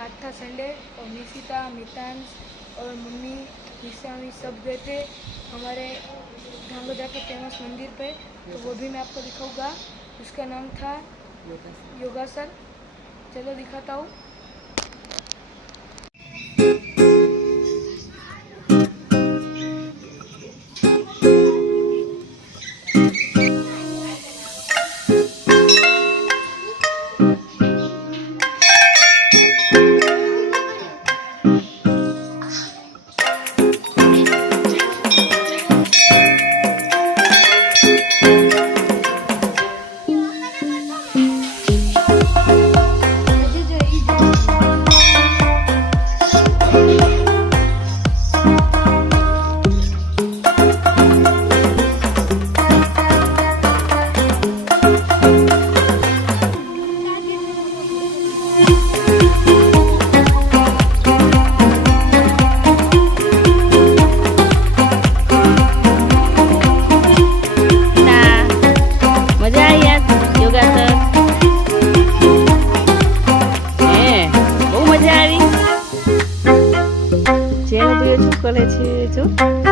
आज था संडे और निशिता, मितांश और मम्मी निशानी सब गए थे हमारे धांगोदा के फेमस मंदिर पे, तो वो भी मैं आपको दिखाऊंगा। उसका नाम था योगासन। चलो दिखाता हूँ। કરે છે જો